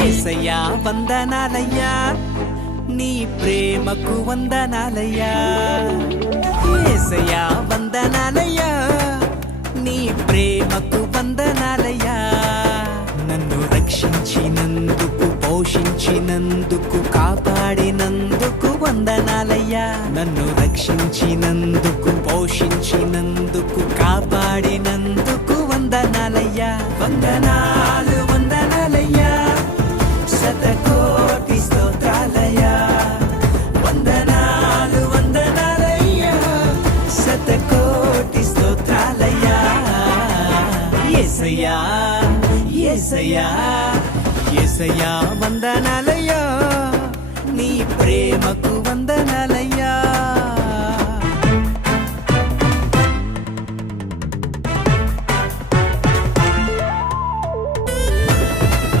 యేసయ్యా వందనాలయ్యా నీ ప్రేమకు వందనాలయ్యా యేసయ్యా వందనాలయ్యా నీ ప్రేమకు వందనాలయ్యా నన్ను రక్షించినందుకు పోషించినందుకు కాపాడినందుకు వందనాలయ్యా నన్ను రక్షించినందుకు పోషించినందుకు కాపాడినందుకు వందనాలయ్యా వందనాలు వందనాలయ్యా శతకోటి స్తోత్రాలయ్యా వందనాలు వందనాలయ్యా శతకోటి స్తోత్రాలయ్యా యేసయ్యా యేసయ్యా యేసయ్యా వందనాలయ్యా నీ ప్రేమకు వందనాలయ్యా